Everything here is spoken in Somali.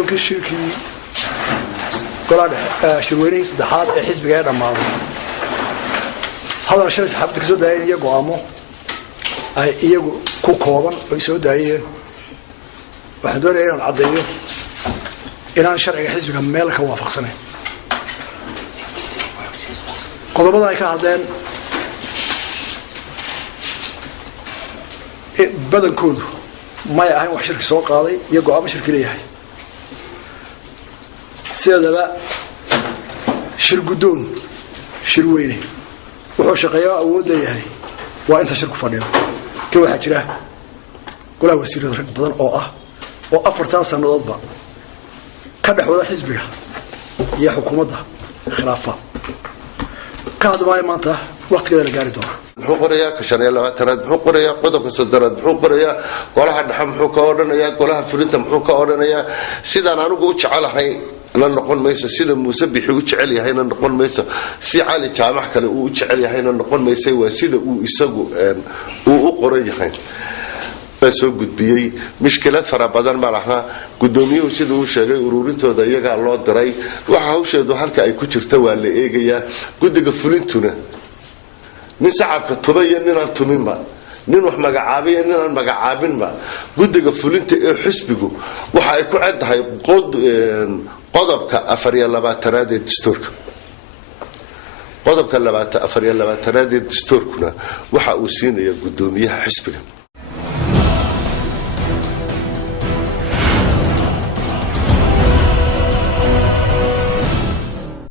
guddoonka shirkii golaha shirweynaha saddexaad ee xisbiga ee dhamaaday hadal shalay saxaabta ka soo daayeen iyo go'aamo ay iyagu ku kooban oo soo daayeen waxaan doonayaa inaan caddeeyo inaan sharciga xisbiga meel ka waafaqsanayn qodobada ay ka hadleen badankoodu may ahayn wax shirki soo qaaday iyo go'aamo shirki leeyahay sidaba shir guddoon shirweyne wuxuu shaqeeyaa awood leeyahay waa inta shirku fadhiyo ka waxa jira golaha wasiirada rag badan oo 4 sanadoodba ka dhaxwada xisbiga iyo xukuumadda khilaafa ka hadmay maanta waqtigeeda la gaari doona wuxuu qorayaa ka 25 wuxuu qorayaa qodobka 3 wuxuu qorayaa golaha dhaxam wuxuu ka oranayaa golaha fulinta wuxuu ka oranayaa sidaan anigu u jecelahay la noqon mayso sida Muuse bixi u jecel yahay la noqon mayso si cali jaamac kale uu u jecel yahay la noqon mayso waa sida uu isagu u qoran yahay soo gudbiyay mushkilad fara badan ma laha gudoomiyuhu sida uu sheegay ururintooda iyaga loo diray waxa hawsheedu halka ay ku jirto waa la eegayaa gudiga fulintuna min shacabka tubaya inaan tuminba nin wax magacaabiya inaan magacaabinba gudiga fulinta ee xisbigu waxa ay ku caddahay qodobka 24 ee dastuurka qodobka 24 ee dastuurkuna waxa uu siinayaa gudoomiyaha xisbiga